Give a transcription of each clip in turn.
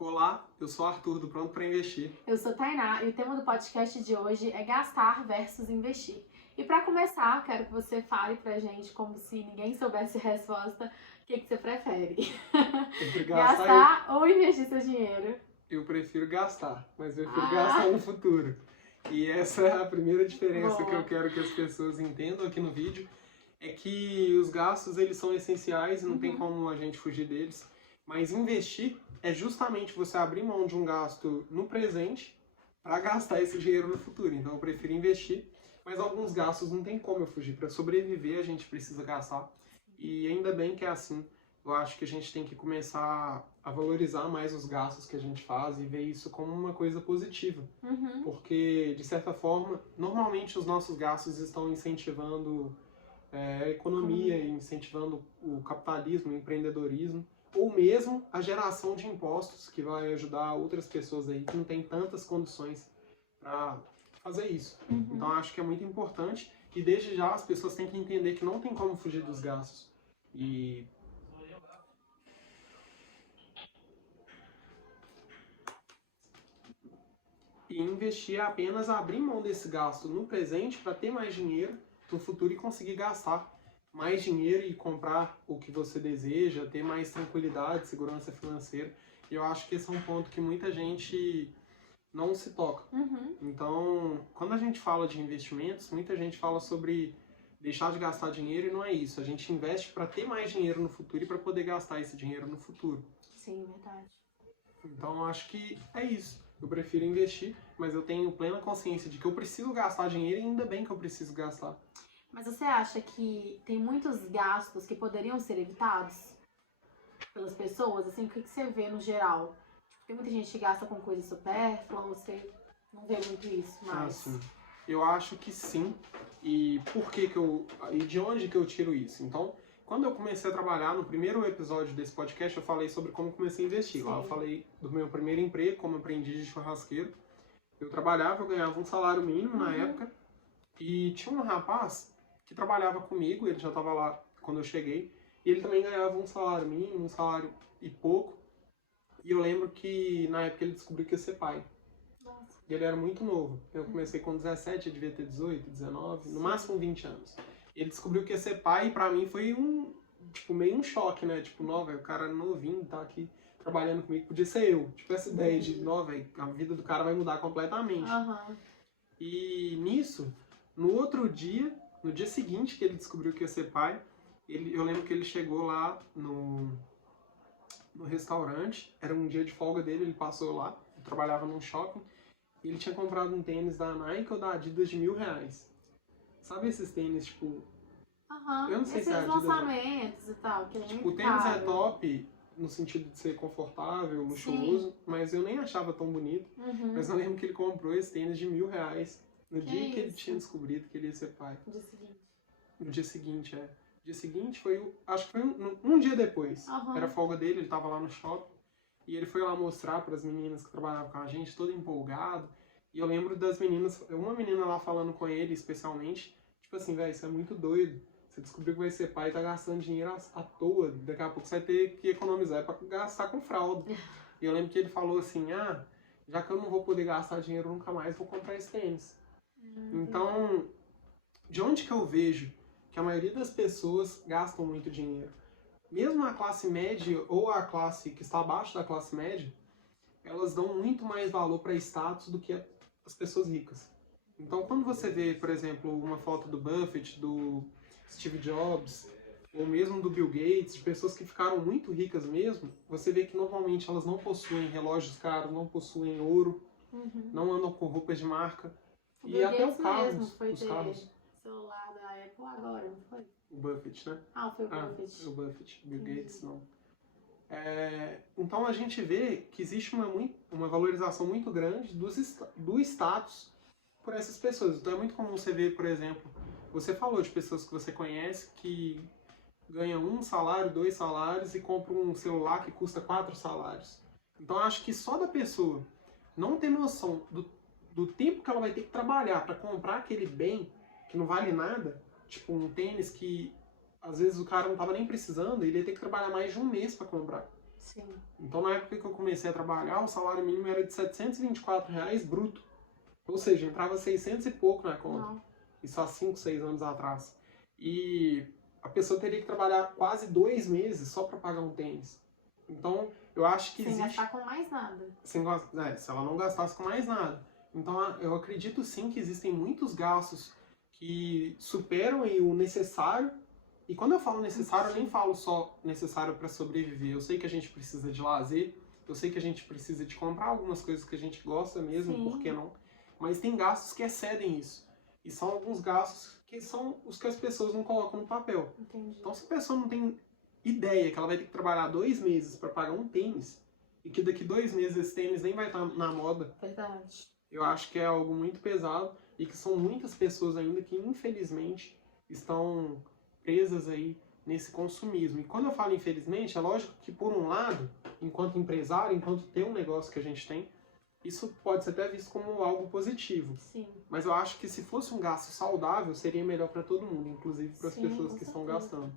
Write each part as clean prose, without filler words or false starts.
Olá, eu sou o Arthur do Pronto para Investir. Eu sou Tainá e o tema do podcast de hoje é gastar versus investir. E para começar, quero que você fale pra gente, como se ninguém soubesse a resposta, o que você prefere? Gastar ou investir seu dinheiro? Eu prefiro gastar, mas eu prefiro gastar no futuro. E essa é a primeira diferença que eu quero que as pessoas entendam aqui no vídeo, é que os gastos eles são essenciais e não tem como a gente fugir deles, mas investir é justamente você abrir mão de um gasto no presente para gastar esse dinheiro no futuro. Então eu prefiro investir, mas alguns gastos não tem como eu fugir. Para sobreviver a gente precisa gastar e ainda bem que é assim. Eu acho que a gente tem que começar a valorizar mais os gastos que a gente faz e ver isso como uma coisa positiva. Porque, de certa forma, normalmente os nossos gastos estão incentivando a economia, incentivando o capitalismo, o empreendedorismo, ou mesmo a geração de impostos, que vai ajudar outras pessoas aí que não têm tantas condições para fazer isso. Então, acho que é muito importante e, desde já, as pessoas têm que entender que não tem como fugir dos gastos. E investir é apenas abrir mão desse gasto no presente para ter mais dinheiro no futuro e conseguir gastar mais dinheiro e comprar o que você deseja, ter mais tranquilidade, segurança financeira. E eu acho que esse é um ponto que muita gente não se toca. Então, quando a gente fala de investimentos, muita gente fala sobre deixar de gastar dinheiro e não é isso. A gente investe para ter mais dinheiro no futuro e para poder gastar esse dinheiro no futuro. Sim, verdade. Então, eu acho que é isso. Eu prefiro investir, mas eu tenho plena consciência de que eu preciso gastar dinheiro e ainda bem que eu preciso gastar. Mas você acha que tem muitos gastos que poderiam ser evitados pelas pessoas? Assim, o que você vê no geral? Tem muita gente que gasta com coisa supérflua, você não vê muito isso mais? Sim. Eu acho que sim. E por que e de onde que eu tiro isso? Então, quando eu comecei a trabalhar, no primeiro episódio desse podcast, eu falei sobre como comecei a investir. Lá eu falei do meu primeiro emprego como aprendiz de churrasqueiro. Eu trabalhava, eu ganhava um salário mínimo na época. E tinha um rapaz que trabalhava comigo, ele já estava lá quando eu cheguei. E ele também ganhava um salário mínimo, um salário e pouco. E eu lembro que na época ele descobriu que ia ser pai. Nossa. E ele era muito novo. Eu comecei com 17, eu devia ter 18, 19, no máximo 20 anos. Ele descobriu que ia ser pai e pra mim foi meio um choque, né? Tipo, velho, o cara novinho tá aqui trabalhando comigo, podia ser eu. Tipo, essa ideia de, velho, a vida do cara vai mudar completamente. E nisso, no outro dia, no dia seguinte que ele descobriu que ia ser pai, eu lembro que ele chegou lá no restaurante, era um dia de folga dele, ele passou lá, eu trabalhava num shopping, e ele tinha comprado um tênis da Nike ou da Adidas de R$1.000. Sabe esses tênis, tipo... Eu não sei se é Adidas... lançamentos e tal, que é tipo, o tênis é top, no sentido de ser confortável, luxuoso, mas eu nem achava tão bonito. Mas eu lembro que ele comprou esse tênis de R$1.000 no dia que ele tinha descobrido que ele ia ser pai. No dia seguinte. No dia seguinte, é. No dia seguinte foi, acho que foi um dia depois. Era a folga dele, ele tava lá no shopping. E ele foi lá mostrar para as meninas que trabalhavam com a gente, todo empolgado. E eu lembro das meninas, uma menina lá falando com ele especialmente, tipo assim, velho, isso é muito doido. Você descobriu que vai ser pai e tá gastando dinheiro à toa. Daqui a pouco você vai ter que economizar para gastar com fralda. E eu lembro que ele falou assim, já que eu não vou poder gastar dinheiro nunca mais, vou comprar esse tênis. Então, de onde que eu vejo que a maioria das pessoas gastam muito dinheiro? Mesmo a classe média ou a classe que está abaixo da classe média, elas dão muito mais valor para status do que as pessoas ricas. Então, quando você vê, por exemplo, uma foto do Buffett, do Steve Jobs, ou mesmo do Bill Gates, de pessoas que ficaram muito ricas mesmo, você vê que normalmente elas não possuem relógios caros, não possuem ouro, não andam com roupas de marca. E até os carros. Celular da Apple agora, não foi? O Buffett, né? Foi o Buffett. O Buffett. Bill Gates, não. Então a gente vê que existe uma valorização muito grande do status por essas pessoas. Então é muito comum você ver, por exemplo, você falou de pessoas que você conhece que ganham 1 salário, 2 salários e compram um celular que custa 4 salários. Então eu acho que só da pessoa não ter noção do tempo que ela vai ter que trabalhar para comprar aquele bem que não vale nada, tipo um tênis que às vezes o cara não estava nem precisando, ele ia ter que trabalhar mais de um mês para comprar. Sim. Então, na época que eu comecei a trabalhar, o salário mínimo era de R$ 724 bruto. Ou seja, entrava 600 e pouco na conta. Não. Isso há 5, 6 anos atrás. E a pessoa teria que trabalhar quase 2 meses só para pagar um tênis. Então, eu acho que sem existe... gastar com mais nada. Se ela não gastasse com mais nada. Então, eu acredito sim que existem muitos gastos que superam aí o necessário. E quando eu falo necessário, eu nem falo só necessário para sobreviver. Eu sei que a gente precisa de lazer, eu sei que a gente precisa de comprar algumas coisas que a gente gosta mesmo, Sim. por que não? Mas tem gastos que excedem isso. E são alguns gastos que são os que as pessoas não colocam no papel. Entendi. Então, se a pessoa não tem ideia que ela vai ter que trabalhar 2 meses para pagar um tênis, e que daqui 2 meses esse tênis nem vai estar na moda, Verdade. eu acho que é algo muito pesado e que são muitas pessoas ainda que, infelizmente, estão presas aí nesse consumismo. E quando eu falo infelizmente, é lógico que, por um lado, enquanto empresário, enquanto tem um negócio que a gente tem, isso pode ser até visto como algo positivo. Sim. Mas eu acho que se fosse um gasto saudável, seria melhor para todo mundo, inclusive para as pessoas que estão gastando.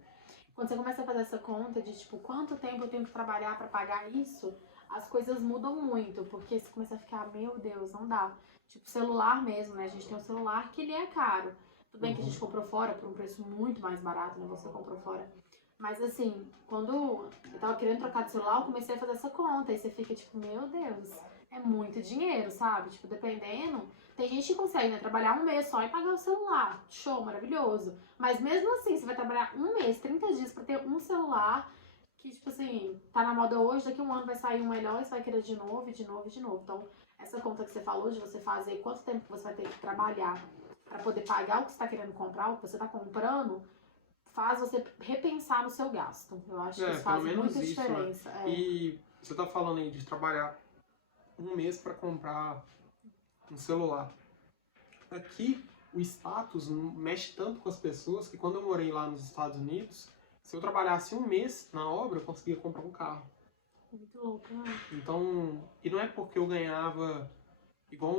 Quando você começa a fazer essa conta de, tipo, quanto tempo eu tenho que trabalhar para pagar isso, as coisas mudam muito, porque você começa a ficar, meu Deus, não dá. Tipo, celular mesmo, né? A gente tem um celular que ele é caro. Tudo bem que a gente comprou fora por um preço muito mais barato, né? Você comprou fora. Mas assim, quando eu tava querendo trocar de celular, eu comecei a fazer essa conta. E você fica tipo, meu Deus, é muito dinheiro, sabe? Tipo, dependendo. Tem gente que consegue, né? Trabalhar um mês só e pagar o celular. Show, maravilhoso. Mas mesmo assim, você vai trabalhar um mês, 30 dias pra ter um celular que, tipo assim, tá na moda hoje, daqui a um ano vai sair um melhor e você vai querer de novo, de novo, de novo. Então, essa conta que você falou de você fazer quanto tempo você vai ter que trabalhar para poder pagar o que você está querendo comprar, o que você está comprando, faz você repensar no seu gasto. Eu acho que isso faz muita diferença. Né? E você tá falando aí de trabalhar um mês para comprar um celular. Aqui, o status mexe tanto com as pessoas que quando eu morei lá nos Estados Unidos, se eu trabalhasse um mês na obra, eu conseguia comprar um carro. Muito louco, né? Então, e não é porque eu ganhava igual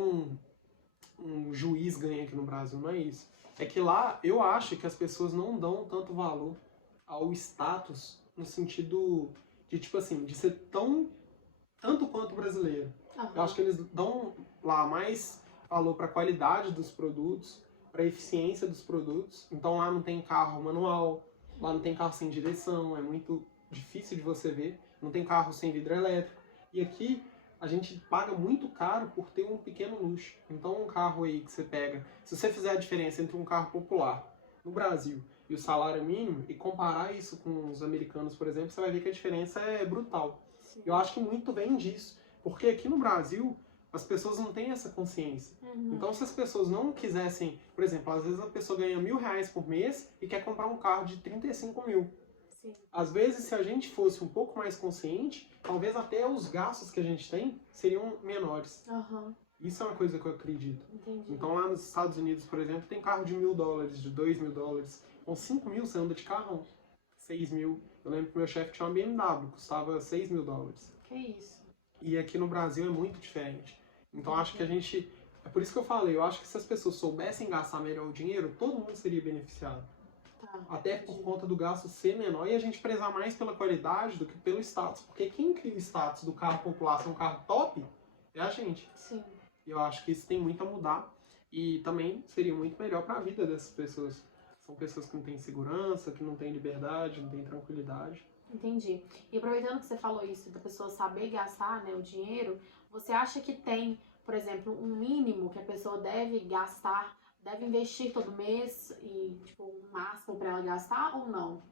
um juiz ganha aqui no Brasil, não é isso. É que lá eu acho que as pessoas não dão tanto valor ao status no sentido de, tipo assim, de ser tanto quanto brasileiro. Uhum. Eu acho que eles dão lá mais valor para a qualidade dos produtos, para a eficiência dos produtos. Então lá não tem carro manual, lá não tem carro sem direção, é muito difícil de você ver. Não tem carro sem vidro elétrico. E aqui a gente paga muito caro por ter um pequeno luxo. Então um carro aí que você pega, se você fizer a diferença entre um carro popular no Brasil e o salário mínimo e comparar isso com os americanos, por exemplo, você vai ver que a diferença é brutal. Sim. Eu acho que muito vem disso, porque aqui no Brasil as pessoas não têm essa consciência. Então se as pessoas não quisessem, por exemplo, às vezes a pessoa ganha R$1.000 por mês e quer comprar um carro de 35 mil. Sim. Às vezes, se a gente fosse um pouco mais consciente, talvez até os gastos que a gente tem seriam menores. Uhum. Isso é uma coisa que eu acredito. Entendi. Então lá nos Estados Unidos, por exemplo, tem carro de $1.000, de $2.000. Com 5 mil você anda de carrão. 6 mil. Eu lembro que meu chefe tinha uma BMW, custava $6.000. Que isso? E aqui no Brasil é muito diferente. Então acho que a gente... É por isso que eu falei, eu acho que se as pessoas soubessem gastar melhor o dinheiro, todo mundo seria beneficiado. Até por conta do gasto ser menor e a gente prezar mais pela qualidade do que pelo status. Porque quem cria o status do carro popular ser um carro top é a gente. Sim. E eu acho que isso tem muito a mudar e também seria muito melhor para a vida dessas pessoas. São pessoas que não têm segurança, que não têm liberdade, não têm tranquilidade. Entendi. E aproveitando que você falou isso, da pessoa saber gastar, né, o dinheiro, você acha que tem, por exemplo, um mínimo que a pessoa deve gastar, deve investir todo mês e, tipo, um máximo para ela gastar ou não?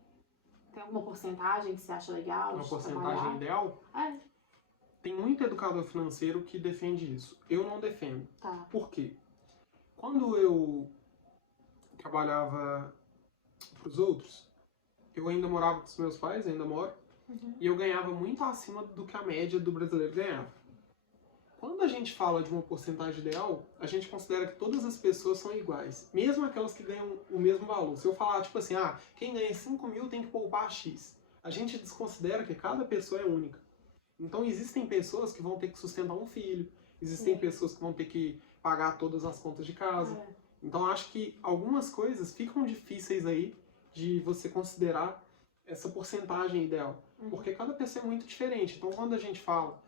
Tem alguma porcentagem que você acha legal? Uma porcentagem ideal? É. Tem muito educador financeiro que defende isso. Eu não defendo. Tá. Por quê? Quando eu trabalhava para os outros, eu ainda morava com os meus pais, ainda moro, e eu ganhava muito acima do que a média do brasileiro ganhava. Quando a gente fala de uma porcentagem ideal, a gente considera que todas as pessoas são iguais, mesmo aquelas que ganham o mesmo valor. Se eu falar, tipo assim, quem ganha 5 mil tem que poupar X, a gente desconsidera que cada pessoa é única. Então existem pessoas que vão ter que sustentar um filho, existem pessoas que vão ter que pagar todas as contas de casa. Então acho que algumas coisas ficam difíceis aí de você considerar essa porcentagem ideal. Porque cada pessoa é muito diferente. Então, quando a gente fala,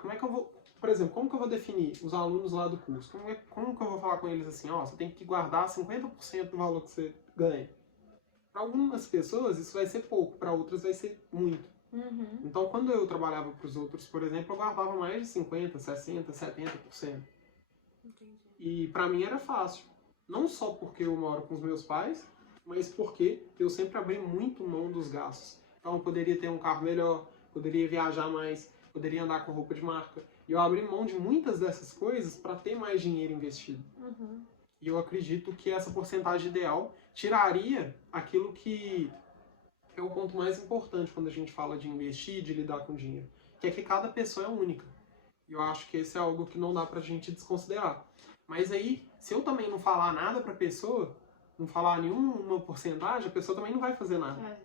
como é que eu vou... Por exemplo, como que eu vou definir os alunos lá do curso? Como que eu vou falar com eles assim, você tem que guardar 50% do valor que você ganha? Para algumas pessoas, isso vai ser pouco. Para outras, vai ser muito. Então, quando eu trabalhava para os outros, por exemplo, eu guardava mais de 50%, 60%, 70%. Entendi. E para mim era fácil. Não só porque eu moro com os meus pais, mas porque eu sempre abri muito mão dos gastos. Então eu poderia ter um carro melhor, poderia viajar mais, poderia andar com roupa de marca. E eu abri mão de muitas dessas coisas para ter mais dinheiro investido. E eu acredito que essa porcentagem ideal tiraria aquilo que é o ponto mais importante quando a gente fala de investir, de lidar com dinheiro, que é que cada pessoa é única. E eu acho que esse é algo que não dá pra gente desconsiderar. Mas aí, se eu também não falar nada pra pessoa, não falar nenhuma porcentagem, a pessoa também não vai fazer nada.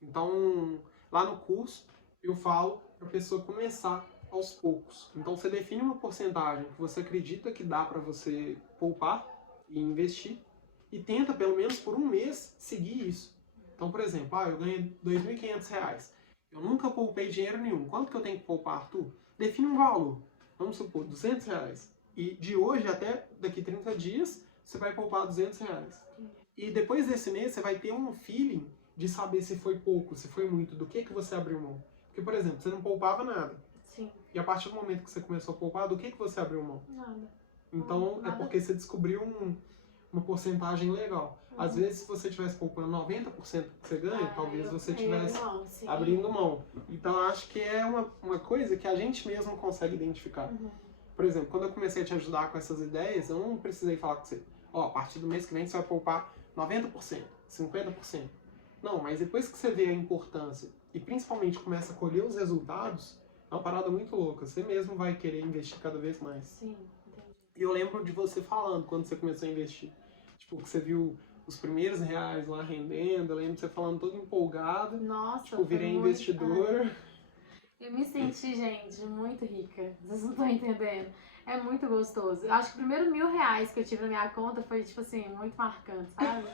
Então, lá no curso, eu falo pra pessoa começar aos poucos. Então, você define uma porcentagem que você acredita que dá pra você poupar e investir, e tenta, pelo menos por um mês, seguir isso. Então, por exemplo, eu ganhei R$2.500. Eu nunca poupei dinheiro nenhum. Quanto que eu tenho que poupar, Arthur? Define um valor. Vamos supor, R$200. E de hoje até daqui 30 dias, você vai poupar R$200. E depois desse mês, você vai ter um feeling de saber se foi pouco, se foi muito, do que você abriu mão. Porque, por exemplo, você não poupava nada. Sim. E a partir do momento que você começou a poupar, do que você abriu mão? Nada. Então, é porque você descobriu uma porcentagem legal. Às vezes, se você estivesse poupando 90% que você ganha, talvez você estivesse abrindo mão. Então, eu acho que é uma coisa que a gente mesmo consegue identificar. Por exemplo, quando eu comecei a te ajudar com essas ideias, eu não precisei falar com você, a partir do mês que vem você vai poupar 90%, 50%. Não, mas depois que você vê a importância e principalmente começa a colher os resultados, é uma parada muito louca. Você mesmo vai querer investir cada vez mais. Sim, entendi. E eu lembro de você falando quando você começou a investir. Tipo, que você viu os primeiros reais lá rendendo, eu lembro de você falando todo empolgado. Nossa, tipo, virei investidora. Eu me senti, gente, muito rica. Vocês não estão entendendo. É muito gostoso. Eu acho que o primeiro R$1.000 que eu tive na minha conta foi, tipo assim, muito marcante, sabe?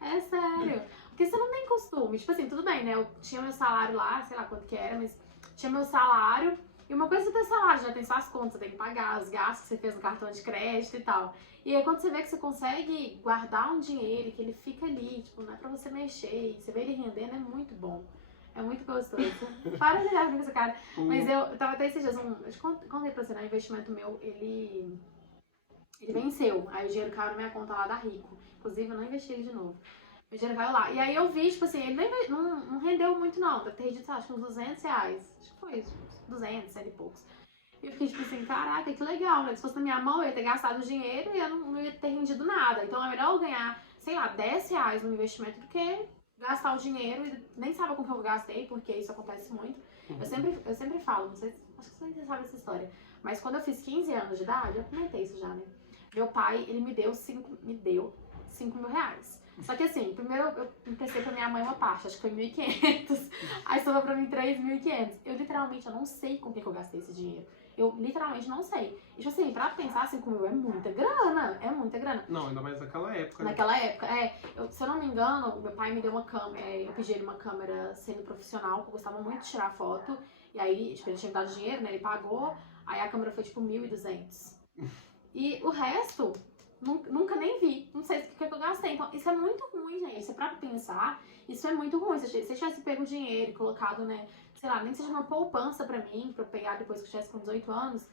É sério. Porque você não tem costume. Tipo assim, tudo bem, né? Eu tinha meu salário lá, sei lá quanto que era, mas tinha meu salário. E uma coisa é você ter salário, já tem suas contas, você tem que pagar os gastos que você fez no cartão de crédito e tal. E aí quando você vê que você consegue guardar um dinheiro, que ele fica ali, tipo, não é pra você mexer, e você vê ele rendendo, é muito bom. É muito gostoso. Para de olhar com essa cara. Mas eu tava até esses dias, eu contei pra você, né? O investimento meu, ele venceu. Aí o dinheiro caiu na minha conta lá da Rico. Inclusive, eu não investi ele de novo. O dinheiro caiu lá. E aí eu vi, tipo assim, ele não rendeu muito não. Deve ter rendido, acho que uns R$200. Acho que foi isso, 200, 100 e poucos. E eu fiquei tipo assim, caraca, que legal, né? Se fosse na minha mão, eu ia ter gastado o dinheiro e eu não ia ter rendido nada. Então é melhor eu ganhar, sei lá, R$10 no investimento do que gastar o dinheiro e nem sabe com que eu gastei, porque isso acontece muito. Eu sempre falo, não sei, acho que você sabe essa história, mas quando eu fiz 15 anos de idade, eu comentei isso já, né? Meu pai, ele me deu 5 mil reais. Só que assim, primeiro eu emprestei pra minha mãe uma parte, acho que foi 1.500, aí sobrou pra mim 3.500. Eu não sei com que eu gastei esse dinheiro. Eu literalmente não sei. E tipo assim, pra pensar 5 mil é muita grana. É muita grana. Não, ainda mais naquela época. Naquela época, se eu não me engano, meu pai me deu uma câmera. Eu pedi ele uma câmera semi-profissional, que eu gostava muito de tirar foto. E aí, tipo, ele tinha me dado dinheiro, né? Ele pagou. Aí a câmera foi tipo 1.200. E o resto, nunca nem vi. Não sei o que eu gastei. Então, isso é muito ruim, gente. Você pra pensar, isso é muito ruim. Se você tivesse pego o dinheiro e colocado, né? Sei lá, nem que seja uma poupança pra mim, pra eu pegar depois que eu estivesse com 18 anos.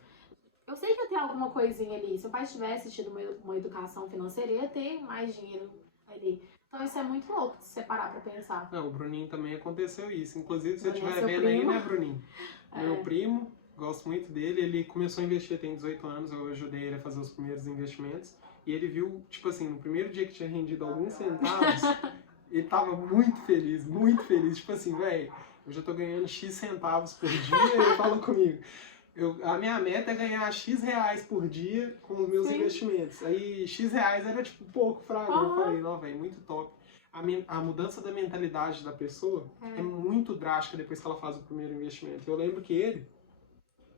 Eu sei que ia ter alguma coisinha ali. Se o pai tivesse tido uma educação financeira, ia ter mais dinheiro ali. Então isso é muito louco de se parar pra pensar. O Bruninho também aconteceu isso. Inclusive, se você estiver vendo aí, né, Bruninho? Meu primo, gosto muito dele. Ele começou a investir, tem 18 anos. Eu ajudei ele a fazer os primeiros investimentos. E ele viu, tipo assim, no primeiro dia que tinha rendido alguns centavos, ele tava muito feliz, muito feliz. Tipo assim, velho, eu já tô ganhando X centavos por dia. E ele falou comigo, a minha meta é ganhar X reais por dia com os meus investimentos. Aí X reais era tipo pouco pra mim. Eu falei, não, velho, muito top. A mudança da mentalidade da pessoa é muito drástica depois que ela faz o primeiro investimento. Eu lembro que ele,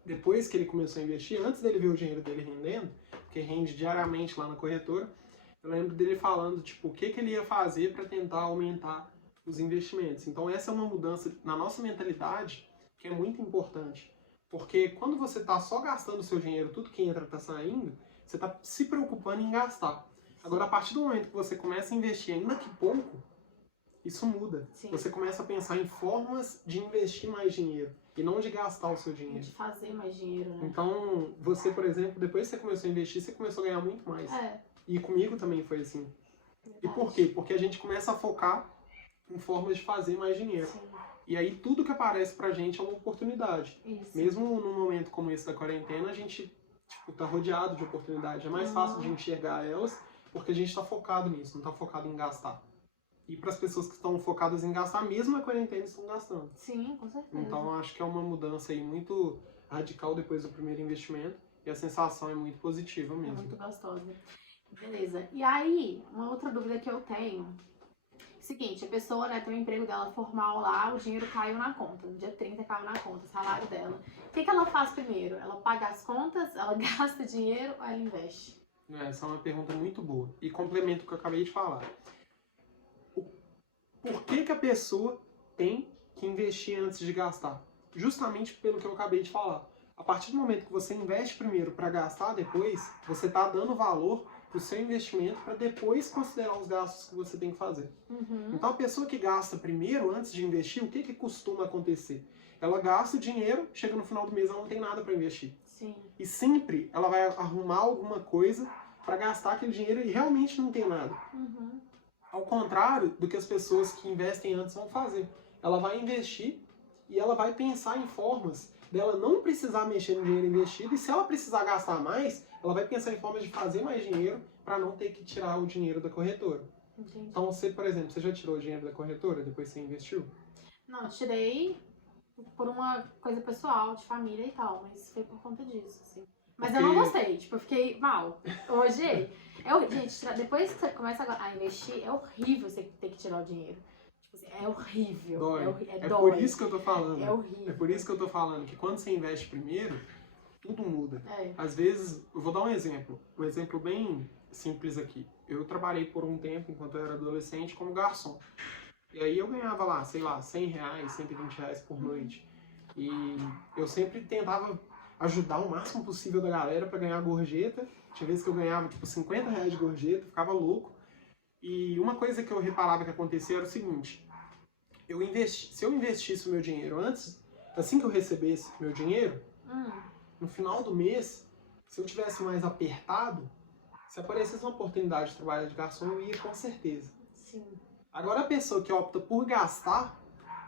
depois que ele começou a investir, antes dele ver o dinheiro dele rendendo, porque rende diariamente lá na corretora, eu lembro dele falando, tipo, o que ele ia fazer pra tentar aumentar os investimentos. Então essa é uma mudança na nossa mentalidade que é muito importante. Porque quando você está só gastando o seu dinheiro, tudo que entra está saindo, você está se preocupando em gastar. Agora, a partir do momento que você começa a investir ainda que pouco, isso muda. Sim. Você começa a pensar em formas de investir mais dinheiro e não de gastar o seu dinheiro. De fazer mais dinheiro, né? Então, você, por exemplo, depois que você começou a investir, você começou a ganhar muito mais. E comigo também foi assim. Verdade. E por quê? Porque a gente começa a focar em formas de fazer mais dinheiro. Sim. E aí tudo que aparece pra gente é uma oportunidade. Isso. Mesmo num momento como esse da quarentena, a gente tá rodeado de oportunidades. É mais fácil de enxergar elas porque a gente tá focado nisso, não tá focado em gastar. E para as pessoas que estão focadas em gastar, mesmo na quarentena, estão gastando. Sim, com certeza. Então acho que é uma mudança aí muito radical depois do primeiro investimento. E a sensação é muito positiva mesmo. É muito gostosa. Beleza. E aí, uma outra dúvida que eu tenho. Seguinte, a pessoa, né, tem um emprego dela formal lá, o dinheiro caiu na conta. No dia 30 caiu na conta, o salário dela. O que ela faz primeiro? Ela paga as contas, ela gasta dinheiro ou ela investe? Essa é uma pergunta muito boa. E complemento o que eu acabei de falar. Por que a pessoa tem que investir antes de gastar? Justamente pelo que eu acabei de falar. A partir do momento que você investe primeiro para gastar depois, você está dando valor para o seu investimento para depois considerar os gastos que você tem que fazer. Então a pessoa que gasta primeiro, antes de investir, o que costuma acontecer? Ela gasta o dinheiro, chega no final do mês, ela não tem nada para investir. Sim. E sempre ela vai arrumar alguma coisa para gastar aquele dinheiro e realmente não tem nada. Ao contrário do que as pessoas que investem antes vão fazer. Ela vai investir e ela vai pensar em formas dela não precisar mexer no dinheiro investido, e se ela precisar gastar mais, ela vai pensar em formas de fazer mais dinheiro para não ter que tirar o dinheiro da corretora. Entendi. Então você, por exemplo, você já tirou o dinheiro da corretora depois que você investiu? Não, eu tirei por uma coisa pessoal, de família e tal, mas foi por conta disso, assim. Mas eu não gostei, tipo, eu fiquei mal. Eu odiei. Gente, depois que você começa a investir, é horrível você ter que tirar o dinheiro. Tipo assim, é horrível. Dói. É por isso que eu tô falando. É horrível. É por isso que eu tô falando que quando você investe primeiro, tudo muda. É. Às vezes, eu vou dar um exemplo bem simples aqui. Eu trabalhei por um tempo, enquanto eu era adolescente, como garçom. E aí eu ganhava lá, sei lá, R$100, R$120 por noite. E eu sempre tentava ajudar o máximo possível da galera para ganhar gorjeta. Tinha vezes que eu ganhava tipo R$50 de gorjeta, ficava louco. E uma coisa que eu reparava que acontecia era o seguinte: se eu investisse o meu dinheiro assim que eu recebesse meu dinheiro, no final do mês, se eu tivesse mais apertado, se aparecesse uma oportunidade de trabalhar de garçom, eu ia com certeza. Sim. Agora a pessoa que opta por gastar,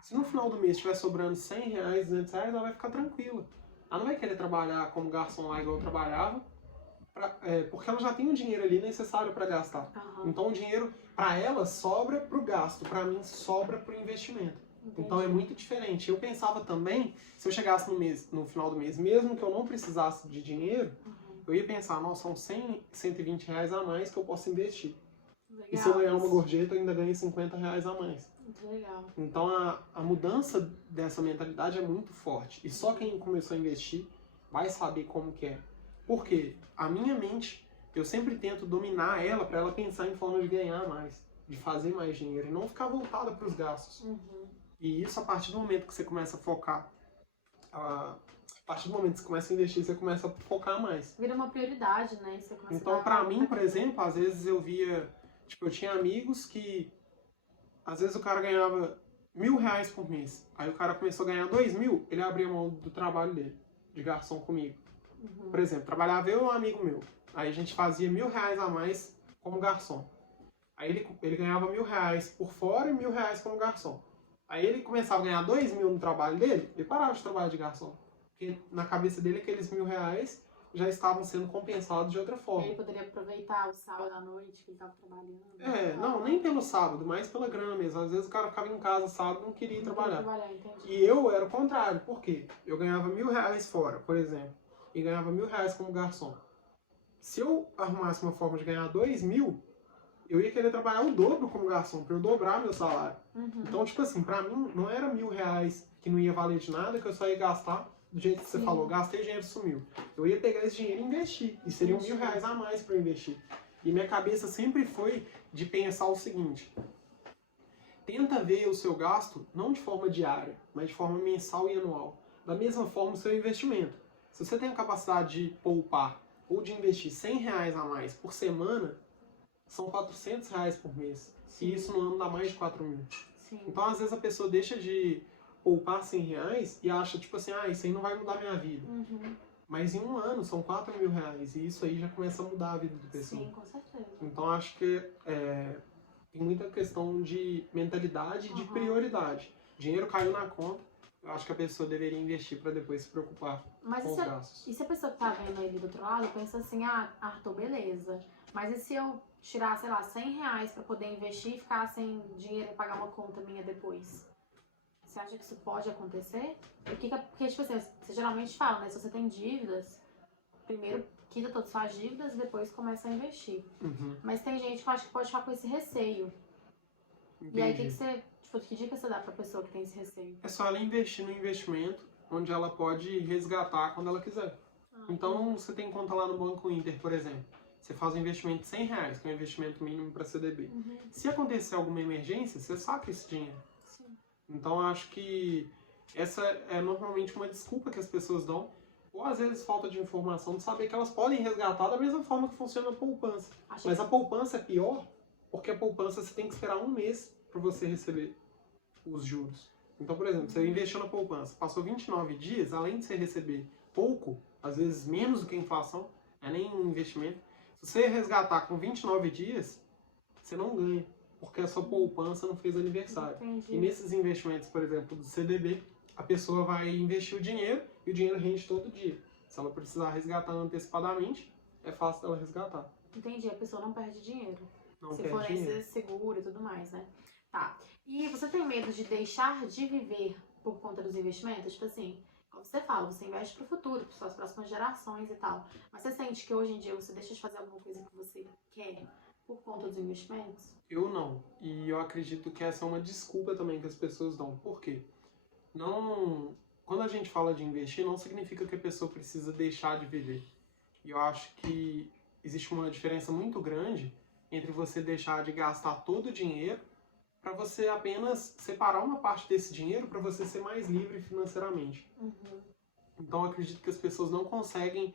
se no final do mês estiver sobrando R$100, R$200, ela vai ficar tranquila. Ela não vai querer trabalhar como garçom lá igual eu trabalhava, porque ela já tem o dinheiro ali necessário para gastar. Então o dinheiro para ela sobra para o gasto, para mim sobra para o investimento. Entendi. Então é muito diferente. Eu pensava também, se eu chegasse no final do mês, mesmo que eu não precisasse de dinheiro, eu ia pensar, nossa, são R$100, R$120 a mais que eu posso investir. Legal. E se eu ganhar uma gorjeta, eu ainda ganho R$50 a mais. Muito legal. Então a mudança dessa mentalidade é muito forte. E só quem começou a investir vai saber como que é. Por quê? A minha mente, eu sempre tento dominar ela para ela pensar em forma de ganhar mais, de fazer mais dinheiro e não ficar voltada para os gastos. E isso, a partir do momento que você começa a focar, a partir do momento que você começa a investir, você começa a focar mais. Vira uma prioridade, né? Você então, para mim, por exemplo, às vezes eu via, tipo, eu tinha amigos que, às vezes o cara ganhava R$1.000 por mês. Aí o cara começou a ganhar 2.000, ele abria mão do trabalho dele, de garçom comigo. Por exemplo, trabalhava eu e um amigo meu. Aí a gente fazia R$1.000 a mais como garçom. Aí ele ganhava R$1.000 por fora e R$1.000 como garçom. Aí ele começava a ganhar 2.000 no trabalho dele, ele parava de trabalhar de garçom. Porque na cabeça dele aqueles R$1.000 já estavam sendo compensados de outra forma. E ele poderia aproveitar o sábado à noite que ele estava trabalhando. Não, nem pelo sábado, mas pela grana mesmo. Às vezes o cara ficava em casa sábado e não queria ir trabalhar. Entendi. E eu era o contrário. Por quê? Eu ganhava R$1.000 fora, por exemplo, e ganhava R$1.000 como garçom. Se eu arrumasse uma forma de ganhar 2.000, eu ia querer trabalhar o dobro como garçom, para eu dobrar meu salário. Então, tipo assim, pra mim, não era R$1.000 que não ia valer de nada, que eu só ia gastar do jeito que você falou. Gastei, o dinheiro sumiu. Eu ia pegar esse dinheiro e investir. E seriam R$1.000 a mais para eu investir. E minha cabeça sempre foi de pensar o seguinte: tenta ver o seu gasto não de forma diária, mas de forma mensal e anual. Da mesma forma o seu investimento. Se você tem a capacidade de poupar ou de investir R$100 a mais por semana, são R$400 por mês. Sim. E isso no ano dá mais de 4 mil. Sim. Então, às vezes, a pessoa deixa de poupar R$100 e acha, tipo assim, isso aí não vai mudar minha vida. Uhum. Mas em um ano são R$4.000 e isso aí já começa a mudar a vida do pessoal. Sim, com certeza. Então, acho que tem muita questão de mentalidade e de prioridade. Dinheiro caiu na conta, eu acho que a pessoa deveria investir para depois se preocupar com os gastos. E se a pessoa que tá vendo ele do outro lado pensa assim, Arthur, beleza, mas e se eu tirar, sei lá, R$100 para poder investir e ficar sem dinheiro e pagar uma conta minha depois? Você acha que isso pode acontecer? Porque tipo assim, você geralmente fala, né, se você tem dívidas, primeiro quita todas as suas dívidas e depois começa a investir. Uhum. Mas tem gente que eu acho que pode ficar com esse receio. Entendi. E aí, que dica você dá pra pessoa que tem esse receio? É só ela investir no investimento onde ela pode resgatar quando ela quiser. Então, você tem conta lá no Banco Inter, por exemplo. Você faz um investimento de R$100, que é um investimento mínimo para CDB. Uhum. Se acontecer alguma emergência, você saca esse dinheiro. Sim. Então, eu acho que essa é normalmente uma desculpa que as pessoas dão, ou às vezes falta de informação de saber que elas podem resgatar da mesma forma que funciona a poupança. Mas a poupança é pior, porque a poupança você tem que esperar um mês para você receber os juros. Então, por exemplo, você investiu na poupança, passou 29 dias, além de você receber pouco, às vezes menos do que a inflação, é nem um investimento, se você resgatar com 29 dias, você não ganha, porque a sua poupança não fez aniversário. Entendi. E nesses investimentos, por exemplo, do CDB, a pessoa vai investir o dinheiro e o dinheiro rende todo dia. Se ela precisar resgatar antecipadamente, é fácil dela resgatar. Entendi, a pessoa não perde dinheiro. Não se perde for dinheiro. esse seguro e tudo mais, né? Tá. E você tem medo de deixar de viver por conta dos investimentos? Tipo assim, como você fala, você investe pro futuro, para suas próximas gerações e tal. Mas você sente que hoje em dia você deixa de fazer alguma coisa que você quer por conta dos investimentos? Eu não. E eu acredito que essa é uma desculpa também que as pessoas dão. Por quê? Quando a gente fala de investir, não significa que a pessoa precisa deixar de viver. E eu acho que existe uma diferença muito grande entre você deixar de gastar todo o dinheiro para você apenas separar uma parte desse dinheiro para você ser mais livre financeiramente. Uhum. Então eu acredito que as pessoas não conseguem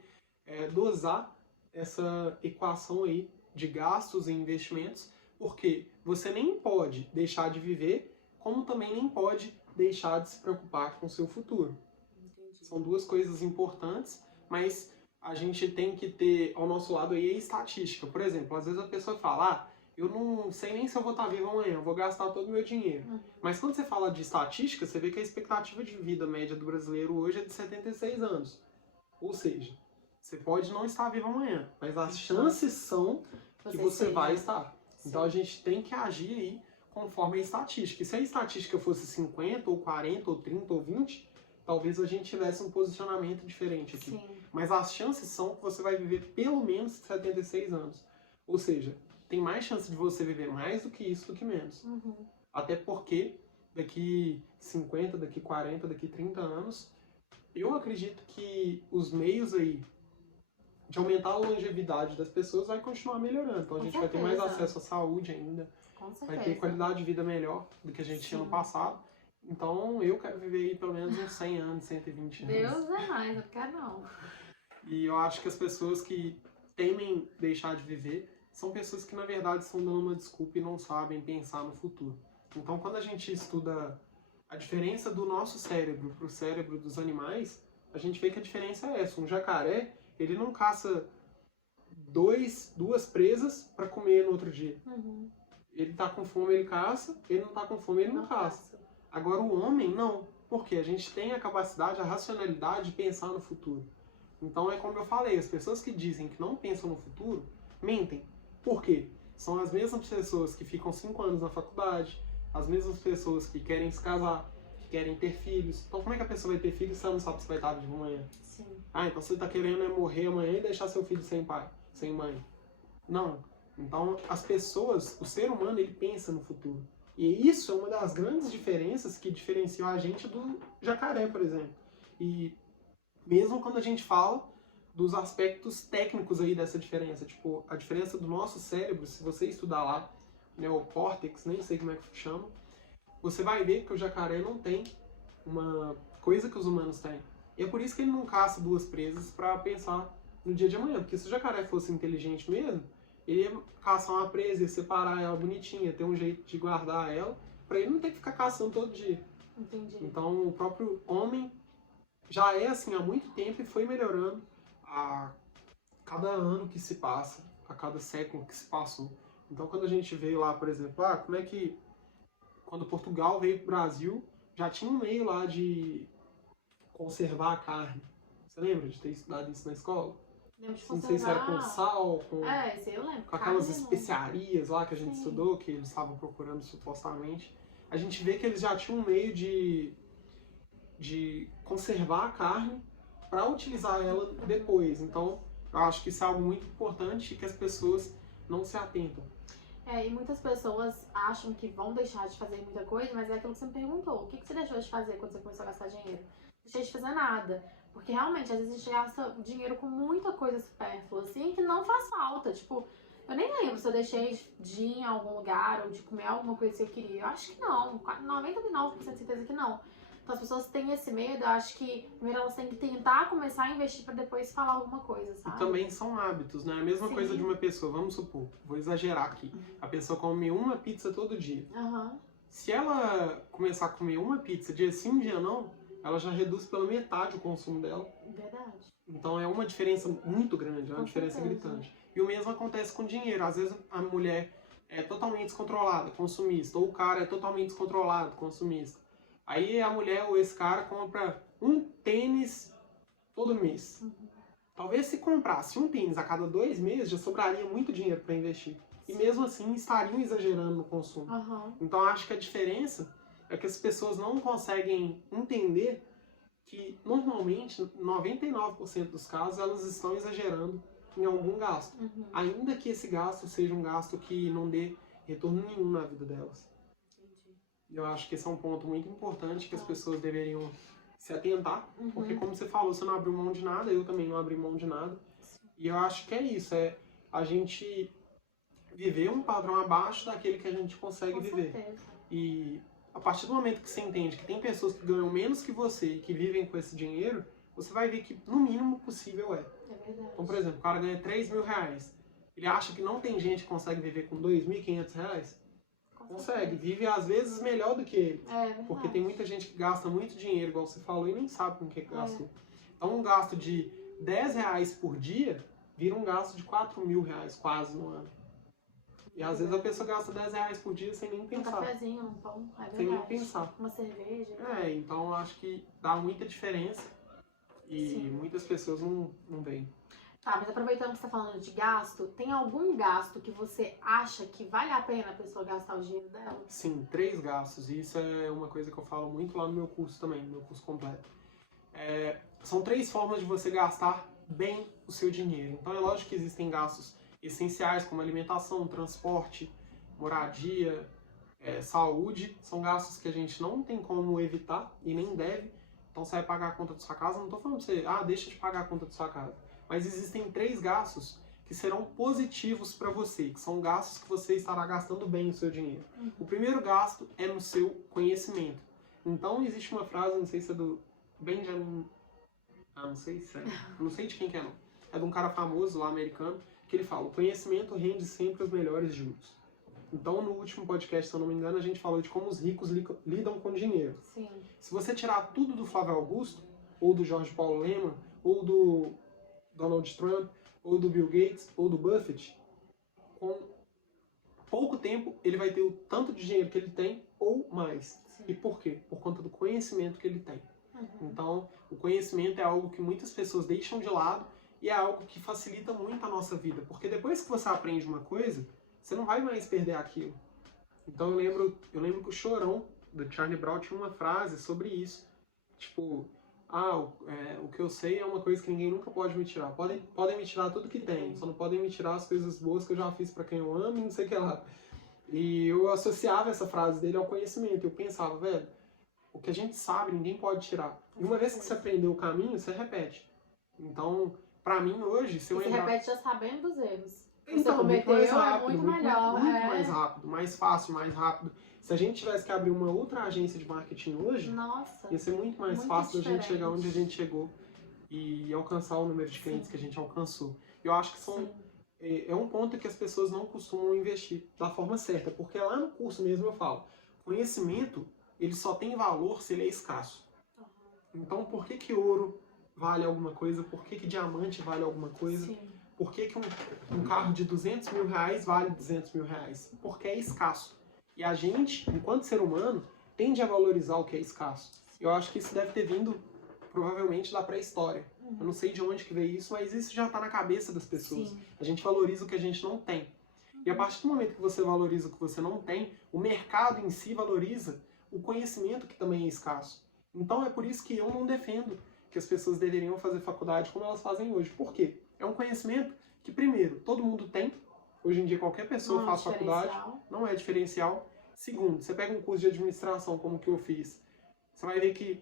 dosar essa equação aí de gastos e investimentos, porque você nem pode deixar de viver, como também nem pode deixar de se preocupar com o seu futuro. Entendi. São duas coisas importantes, mas a gente tem que ter ao nosso lado aí a estatística. Por exemplo, às vezes a pessoa fala, eu não sei nem se eu vou estar vivo amanhã, eu vou gastar todo o meu dinheiro. Uhum. Mas quando você fala de estatística, você vê que a expectativa de vida média do brasileiro hoje é de 76 anos. Ou seja, você pode não estar vivo amanhã, mas as chances são que você vai estar. Sim. Então a gente tem que agir aí conforme a estatística. E se a estatística fosse 50, ou 40, ou 30, ou 20, talvez a gente tivesse um posicionamento diferente aqui. Sim. Mas as chances são que você vai viver pelo menos 76 anos. Ou seja, tem mais chance de você viver mais do que isso do que menos. Uhum. Até porque daqui 50, daqui 40, daqui 30 anos, eu acredito que os meios aí de aumentar a longevidade das pessoas vai continuar melhorando. Então a gente vai ter mais acesso à saúde ainda. Com certeza. Vai ter qualidade de vida melhor do que a gente tinha no passado. Então eu quero viver aí pelo menos uns 100 anos, 120 anos. Deus é mais, eu quero não. E eu acho que as pessoas que temem deixar de viver são pessoas que na verdade estão dando uma desculpa e não sabem pensar no futuro. Então quando a gente estuda a diferença do nosso cérebro para o cérebro dos animais, a gente vê que a diferença é essa. Um jacaré, ele não caça duas presas para comer no outro dia. Uhum. Ele tá com fome, ele caça. Ele não tá com fome, ele não caça. Agora o homem, não. Porque a gente tem a capacidade, a racionalidade de pensar no futuro. Então é como eu falei, as pessoas que dizem que não pensam no futuro, mentem. Por quê? São as mesmas pessoas que ficam 5 anos na faculdade, as mesmas pessoas que querem se casar, que querem ter filhos. Então como é que a pessoa vai ter filhos se ela não sabe se vai estar viva amanhã? Sim. Então você tá querendo morrer amanhã e deixar seu filho sem pai, sem mãe. Não. Então as pessoas, o ser humano, ele pensa no futuro. E isso é uma das grandes diferenças que diferenciam a gente do jacaré, por exemplo. E mesmo quando a gente fala dos aspectos técnicos aí dessa diferença, tipo, a diferença do nosso cérebro, se você estudar lá, neocórtex, nem sei como é que chama, você vai ver que o jacaré não tem uma coisa que os humanos têm. E é por isso que ele não caça 2 presas para pensar no dia de amanhã. Porque se o jacaré fosse inteligente mesmo, ele ia caçar uma presa, ia separar ela bonitinha, ter um jeito de guardar ela, para ele não ter que ficar caçando todo dia. Entendi. Então o próprio homem já é assim há muito tempo e foi melhorando a cada ano que se passa, a cada século que se passou. Então quando a gente vê lá, por exemplo, como é que quando Portugal veio para o Brasil, já tinha um meio lá de conservar a carne. Você lembra de ter estudado isso na escola? Lembro de Não sei se era com sal, com, isso eu lembro. com aquelas especiarias lá que a gente estudou, que eles estavam procurando supostamente. A gente vê que eles já tinham um meio de conservar a carne para utilizar ela depois. Então, eu acho que isso é algo muito importante e que as pessoas não se atentam. E muitas pessoas acham que vão deixar de fazer muita coisa, mas é aquilo que você me perguntou. O que você deixou de fazer quando você começou a gastar dinheiro? Não deixei de fazer nada. Porque realmente, às vezes a gente gasta dinheiro com muita coisa supérflua, assim, que não faz falta. Tipo, eu nem lembro se eu deixei de ir em algum lugar ou de comer alguma coisa que eu queria. Eu acho que não. 99% de certeza que não. Então as pessoas têm esse medo, eu acho que primeiro elas têm que tentar começar a investir pra depois falar alguma coisa, sabe? E também são hábitos, né? A mesma coisa de uma pessoa, vamos supor, vou exagerar aqui. A pessoa come uma pizza todo dia. Se ela começar a comer uma pizza dia sim, dia não, ela já reduz pela metade o consumo dela. Verdade. Então é uma diferença muito grande, é uma diferença gritante. E o mesmo acontece com dinheiro. Às vezes a mulher é totalmente descontrolada, consumista, ou o cara é totalmente descontrolado, consumista. Aí a mulher ou esse cara compra um tênis todo mês. Talvez se comprasse um tênis a cada 2 meses, já sobraria muito dinheiro para investir. E mesmo assim estariam exagerando no consumo. Então acho que a diferença é que as pessoas não conseguem entender que normalmente, 99% dos casos, elas estão exagerando em algum gasto. Ainda que esse gasto seja um gasto que não dê retorno nenhum na vida delas. Eu acho que esse é um ponto muito importante que as pessoas deveriam se atentar, porque como você falou, você não abriu mão de nada, eu também não abri mão de nada. E eu acho que é isso, é a gente viver um padrão abaixo daquele que a gente consegue viver. E a partir do momento que você entende que tem pessoas que ganham menos que você e que vivem com esse dinheiro, você vai ver que no mínimo possível é. Verdade. Então, por exemplo, o cara ganha 3 mil reais. Ele acha que não tem gente que consegue viver com 2.500 reais? Consegue, vive às vezes melhor do que ele. Porque tem muita gente que gasta muito dinheiro, igual você falou, e nem sabe com o que gastou. Então um gasto de 10 reais por dia vira um gasto de 4 mil reais quase no ano. E às vezes a pessoa gasta 10 reais por dia sem nem pensar. Um cafezinho, um pão, sem nem pensar. Uma cerveja. Então eu acho que dá muita diferença e muitas pessoas não veem. Tá, mas aproveitando que você tá falando de gasto, tem algum gasto que você acha que vale a pena a pessoa gastar o dinheiro dela? Sim, 3 gastos. E isso é uma coisa que eu falo muito lá no meu curso também, no meu curso completo. São 3 formas de você gastar bem o seu dinheiro. Então é lógico que existem gastos essenciais, como alimentação, transporte, moradia, saúde. São gastos que a gente não tem como evitar e nem deve. Então você vai pagar a conta da sua casa, não estou falando pra você, deixa de pagar a conta da sua casa. Mas existem 3 gastos que serão positivos para você, que são gastos que você estará gastando bem o seu dinheiro. O primeiro gasto é no seu conhecimento. Então existe uma frase, não sei se é do Benjamin... não sei se é... não sei de quem que é não. É de um cara famoso lá, americano, que ele fala: o conhecimento rende sempre os melhores juros. Então no último podcast, se eu não me engano, a gente falou de como os ricos lidam com dinheiro. Sim. Se você tirar tudo do Flávio Augusto, ou do Jorge Paulo Lemann, ou do Donald Trump, ou do Bill Gates, ou do Buffett, com pouco tempo ele vai ter o tanto de dinheiro que ele tem ou mais. Sim. E por quê? Por conta do conhecimento que ele tem. Então, o conhecimento é algo que muitas pessoas deixam de lado e é algo que facilita muito a nossa vida, porque depois que você aprende uma coisa, você não vai mais perder aquilo. Então eu lembro que o Chorão, do Charlie Brown, tinha uma frase sobre isso. Tipo, o que eu sei é uma coisa que ninguém nunca pode me tirar. Podem me tirar tudo que tem, só não podem me tirar as coisas boas que eu já fiz pra quem eu amo e não sei o que lá. E eu associava essa frase dele ao conhecimento. Eu pensava, velho, o que a gente sabe ninguém pode tirar. E uma vez que você aprendeu o caminho, você repete. Então, pra mim hoje, se eu Você repete já sabendo dos erros. Então, você cometeu, muito mais rápido, muito melhor. Muito mais rápido, mais fácil, mais rápido. Se a gente tivesse que abrir uma outra agência de marketing hoje, nossa, ia ser muito mais muito fácil da gente diferente. chegar onde a gente chegou e alcançar o número de clientes Sim. que a gente alcançou. Eu acho que é um ponto que as pessoas não costumam investir da forma certa, porque lá no curso mesmo eu falo, conhecimento, ele só tem valor se ele é escasso. Então, por que ouro vale alguma coisa? Por que diamante vale alguma coisa? Sim. Por que um carro de 200 mil reais vale 200 mil reais? Porque é escasso. E a gente, enquanto ser humano, tende a valorizar o que é escasso. Eu acho que isso deve ter vindo, provavelmente, da pré-história. Eu não sei de onde que veio isso, mas isso já está na cabeça das pessoas. Sim. A gente valoriza o que a gente não tem. E a partir do momento que você valoriza o que você não tem, o mercado em si valoriza o conhecimento que também é escasso. Então é por isso que eu não defendo que as pessoas deveriam fazer faculdade como elas fazem hoje. Por quê? É um conhecimento que, primeiro, todo mundo tem. Hoje em dia qualquer pessoa faz faculdade, não é diferencial. Segundo, você pega um curso de administração como o que eu fiz, você vai ver que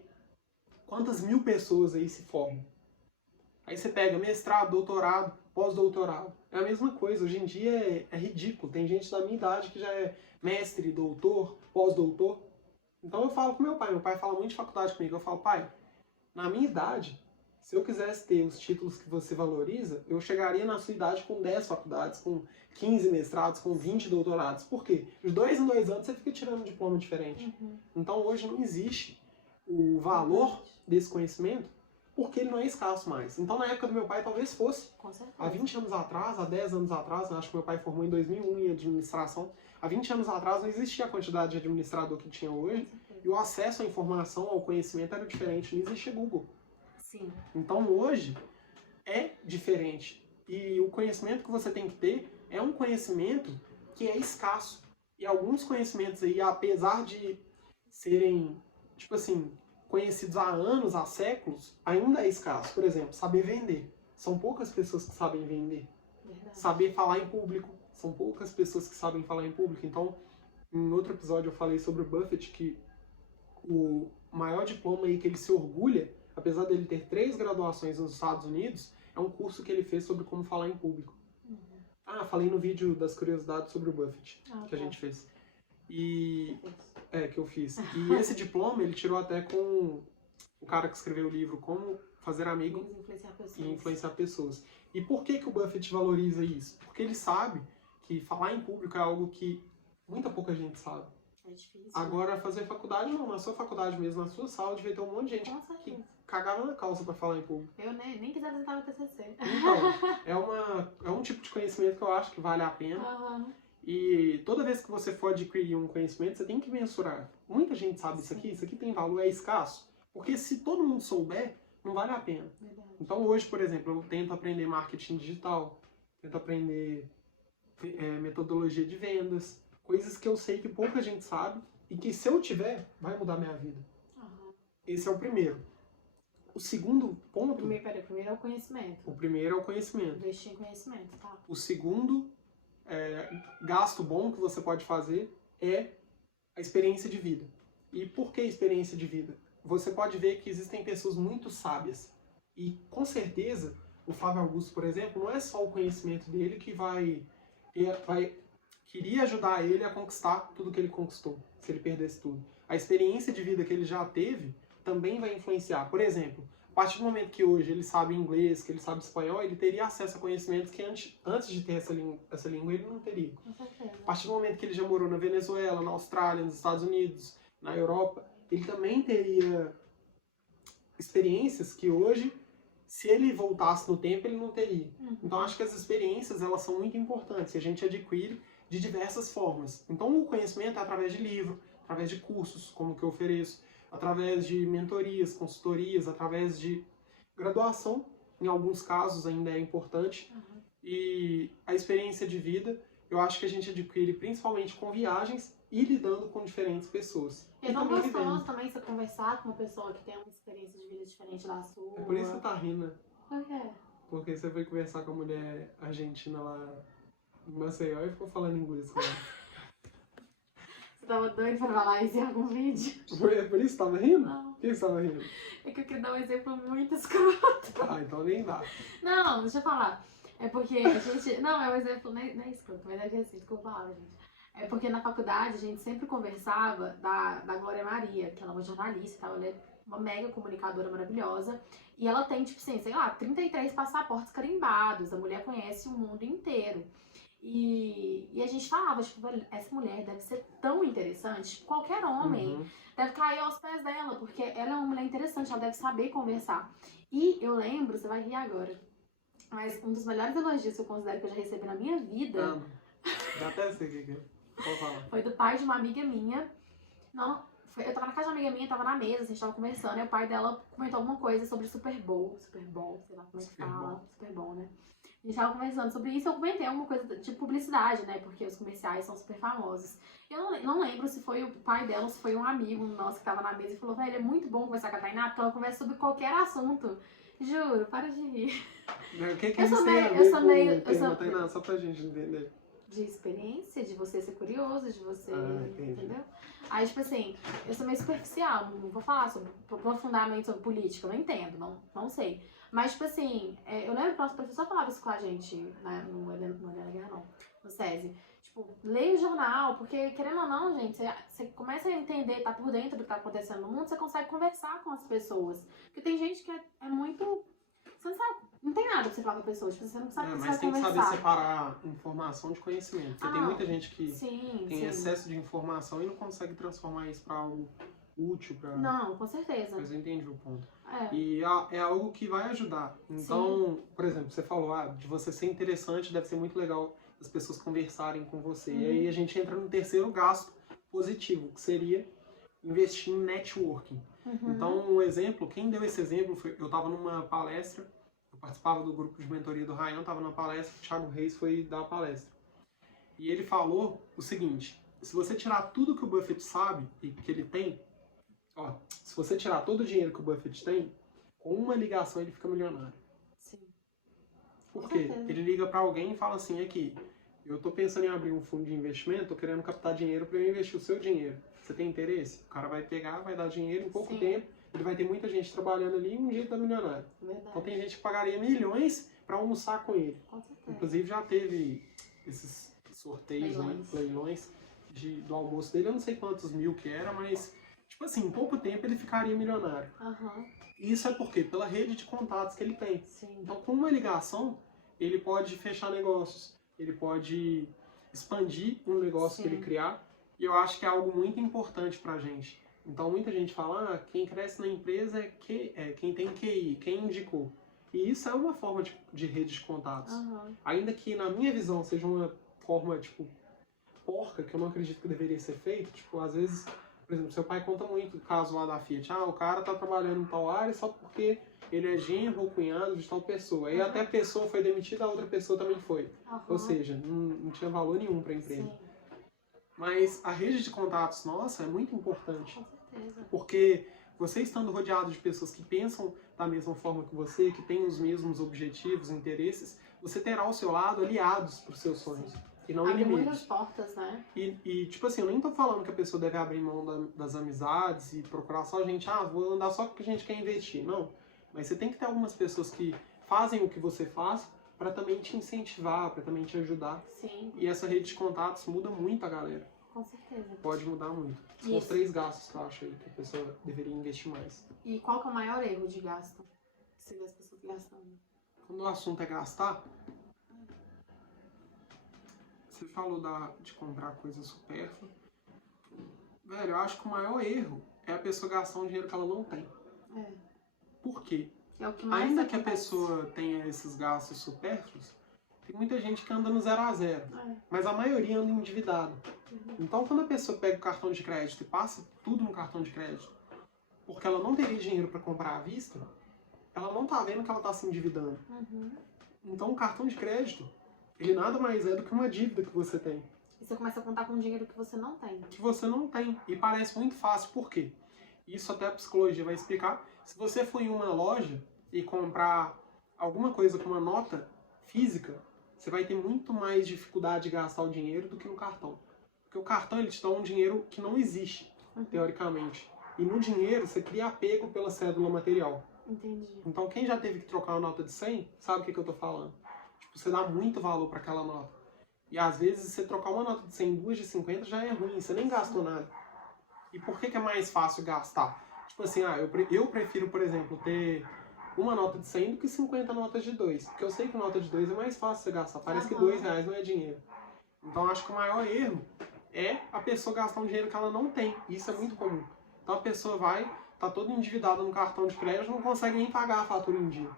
quantas mil pessoas aí se formam. Aí você pega mestrado, doutorado, pós-doutorado. É a mesma coisa, hoje em dia é ridículo. Tem gente da minha idade que já é mestre, doutor, pós-doutor. Então eu falo com meu pai fala muito de faculdade comigo. Eu falo, pai, na minha idade, se eu quisesse ter os títulos que você valoriza, eu chegaria na sua idade com 10 faculdades, com 15 mestrados, com 20 doutorados. Por quê? De 2 em 2 anos você fica tirando um diploma diferente. Então hoje não existe o valor desse conhecimento, porque ele não é escasso mais. Então na época do meu pai talvez fosse. Há 20 anos atrás, há 10 anos atrás, acho que meu pai formou em 2001 em administração, há 20 anos atrás não existia a quantidade de administrador que tinha hoje, e o acesso à informação, ao conhecimento era diferente, não existia Google. Sim. Então hoje é diferente. E o conhecimento que você tem que ter é um conhecimento que é escasso. E alguns conhecimentos aí, apesar de serem, tipo assim, conhecidos há anos, há séculos, ainda é escasso. Por exemplo, saber vender. São poucas pessoas que sabem vender. Verdade. Saber falar em público. São poucas pessoas que sabem falar em público. Então, em outro episódio eu falei sobre o Buffett, que o maior diploma aí que ele se orgulha, apesar dele ter 3 graduações nos Estados Unidos, é um curso que ele fez sobre como falar em público. Falei no vídeo das curiosidades sobre o Buffett, que a gente fez. E... que eu fiz. E esse diploma ele tirou até com o cara que escreveu o livro Como Fazer Amigo e Influenciar Pessoas. E por que o Buffett valoriza isso? Porque ele sabe que falar em público é algo que muita pouca gente sabe. É difícil. Agora, fazer faculdade não, na sua faculdade mesmo, na sua sala, devia ter um monte de gente que cagava na calça pra falar em público. Eu nem quis apresentar o TCC. Então, é um tipo de conhecimento que eu acho que vale a pena. E toda vez que você for adquirir um conhecimento, você tem que mensurar. Muita gente sabe isso aqui tem valor, é escasso. Porque se todo mundo souber, não vale a pena. Verdade. Então hoje, por exemplo, eu tento aprender marketing digital, tento aprender metodologia de vendas, coisas que eu sei que pouca gente sabe e que se eu tiver, vai mudar minha vida. Esse é o primeiro. O segundo ponto... O primeiro é o conhecimento. O primeiro é o conhecimento. Investir em conhecimento, tá? O segundo gasto bom que você pode fazer é a experiência de vida. E por que experiência de vida? Você pode ver que existem pessoas muito sábias. E com certeza, o Flávio Augusto, por exemplo, não é só o conhecimento dele que queria ajudar ele a conquistar tudo que ele conquistou, se ele perdesse tudo. A experiência de vida que ele já teve também vai influenciar. Por exemplo, a partir do momento que hoje ele sabe inglês, que ele sabe espanhol, ele teria acesso a conhecimentos que antes de ter essa língua ele não teria. Com certeza. A partir do momento que ele já morou na Venezuela, na Austrália, nos Estados Unidos, na Europa, ele também teria experiências que hoje, se ele voltasse no tempo, ele não teria. Então acho que as experiências elas são muito importantes e a gente adquire de diversas formas. Então o conhecimento é através de livro, através de cursos, como que eu ofereço, através de mentorias, consultorias, através de graduação, em alguns casos ainda é importante. E a experiência de vida, eu acho que a gente adquire principalmente com viagens e lidando com diferentes pessoas. E é tão gostoso também você conversar com uma pessoa que tem uma experiência de vida diferente da sua. É por isso que você tá rindo, né? Por quê? Porque você foi conversar com a mulher argentina lá em Maceió e ficou falando inglês com ela. Você tava doido pra falar isso em algum vídeo? É por isso que você tava rindo? Não. Por que você tava rindo? É que eu queria dar um exemplo muito escroto. Então nem dá. Não, deixa eu falar. É porque a gente... Não, é um exemplo... Não é escroto, mas é que assim, desculpa a palavra, gente. É porque na faculdade a gente sempre conversava da Glória Maria, que ela é uma jornalista e tal, ela é uma mega comunicadora maravilhosa. E ela tem, tipo assim, sei lá, 33 passaportes carimbados. A mulher conhece o mundo inteiro. E a gente falava, tipo, essa mulher deve ser tão interessante, tipo, qualquer homem deve cair aos pés dela, porque ela é uma mulher interessante, ela deve saber conversar. E eu lembro, você vai rir agora, mas um dos melhores elogios que eu considero que eu já recebi na minha vida... Já até sei o que é. Vou falar. Foi do pai de uma amiga minha. Eu tava na casa de uma amiga minha, tava na mesa, a gente tava conversando, e o pai dela comentou alguma coisa sobre Super Bowl, sei lá como é que fala, Super Bowl, né? A gente tava conversando sobre isso, eu comentei alguma coisa de publicidade, né? Porque os comerciais são super famosos. Eu não lembro se foi o pai dela ou se foi um amigo nosso que tava na mesa e falou, velho, é muito bom conversar com a Tainá, porque ela conversa sobre qualquer assunto. Juro, para de rir. O que isso tem a ver com o tema, Tainá? Só pra gente entender. De experiência, de você ser curioso, de você... entendeu? Aí, tipo assim, eu sou meio superficial, não vou falar sobre profundamente sobre política, eu não entendo, não sei. Mas, tipo assim, eu lembro que o nosso professor falava isso com a gente, né, no SESI. Tipo, leia o jornal, porque, querendo ou não, gente, você começa a entender, tá por dentro do que tá acontecendo no mundo, você consegue conversar com as pessoas. Porque tem gente que é muito... Você não sabe, não tem nada pra você falar com a pessoa, tipo, você não sabe o que você vai conversar. Mas tem que saber separar informação de conhecimento. Porque tem muita gente que tem excesso de informação e não consegue transformar isso pra algo útil. Não, com certeza. Mas eu entendi o ponto. E é algo que vai ajudar. Então, por exemplo, você falou, de você ser interessante, deve ser muito legal as pessoas conversarem com você. E aí a gente entra no terceiro gasto positivo, que seria investir em networking. Então, um exemplo, quem deu esse exemplo foi, eu estava numa palestra, eu participava do grupo de mentoria do Ryan, estava na palestra, o Thiago Reis foi dar a palestra. E ele falou o seguinte, se você tirar tudo que o Buffett sabe e que ele tem, se você tirar todo o dinheiro que o Buffett tem, com uma ligação ele fica milionário. Sim. Por quê? Ele liga para alguém e fala assim, aqui, eu tô pensando em abrir um fundo de investimento, tô querendo captar dinheiro para eu investir o seu dinheiro. Você tem interesse? O cara vai pegar, vai dar dinheiro em pouco tempo, ele vai ter muita gente trabalhando ali e um dia ele tá milionário. Verdade. Então tem gente que pagaria milhões para almoçar com ele. Com certeza. Inclusive já teve esses sorteios, leilões do almoço dele, eu não sei quantos mil que era, mas tipo assim, em pouco tempo ele ficaria milionário. E isso é por quê? Pela rede de contatos que ele tem. Sim. Então com uma ligação, ele pode fechar negócios, ele pode expandir um negócio que ele criar. E eu acho que é algo muito importante pra gente. Então muita gente fala, quem cresce na empresa é quem tem QI, quem indicou. E isso é uma forma de rede de contatos. Ainda que na minha visão seja uma forma, tipo, porca, que eu não acredito que deveria ser feito. Tipo, às vezes, por exemplo, seu pai conta muito o caso lá da Fiat. O cara tá trabalhando em tal área só porque ele é genro ou cunhado de tal pessoa. Aí até a pessoa foi demitida, a outra pessoa também foi. Ou seja, não tinha valor nenhum pra empresa. Mas a rede de contatos nossa é muito importante. Com certeza. Porque você estando rodeado de pessoas que pensam da mesma forma que você, que têm os mesmos objetivos, interesses, você terá ao seu lado aliados para os seus sonhos. E não inimigos. Muitas portas, né? E, tipo assim, eu nem tô falando que a pessoa deve abrir mão das amizades e procurar só gente, vou andar só porque a gente quer investir. Não. Mas você tem que ter algumas pessoas que fazem o que você faz para também te incentivar, para também te ajudar. Sim. E essa rede de contatos muda muito a galera. Com certeza. Pode mudar muito. São os 3 gastos que eu acho aí que a pessoa deveria investir mais. E qual que é o maior erro de gasto? Que você vê as pessoas gastando? Quando o assunto é gastar, você falou de comprar coisa supérflua. Velho, eu acho que o maior erro é a pessoa gastar um dinheiro que ela não tem. Por quê? É o que mais Ainda que a pessoa tenha esses gastos supérfluos, tem muita gente que anda no 0 a 0, mas a maioria anda endividado. Então, quando a pessoa pega o cartão de crédito e passa tudo no cartão de crédito, porque ela não teria dinheiro para comprar à vista, ela não tá vendo que ela tá se endividando. Então, o cartão de crédito, ele nada mais é do que uma dívida que você tem. E você começa a contar com dinheiro que você não tem. Que você não tem. E parece muito fácil. Por quê? Isso até a psicologia vai explicar. Se você for em uma loja e comprar alguma coisa com uma nota física, você vai ter muito mais dificuldade de gastar o dinheiro do que no cartão. Porque o cartão ele te dá um dinheiro que não existe, teoricamente. E no dinheiro você cria apego pela cédula material. Entendi. Então quem já teve que trocar uma nota de 100, sabe o que eu tô falando. Tipo, você dá muito valor para aquela nota. E às vezes você trocar uma nota de 100 em duas de 50 já é ruim, você nem gastou nada. E por que é mais fácil gastar? Tipo assim, eu prefiro, por exemplo, ter uma nota de 100 do que 50 notas de 2. Porque eu sei que nota de 2 é mais fácil você gastar. Parece que R$2 não é dinheiro. Então acho que o maior erro é a pessoa gastar um dinheiro que ela não tem. Isso é muito comum. Então a pessoa tá toda endividada no cartão de crédito, não consegue nem pagar a fatura em dia.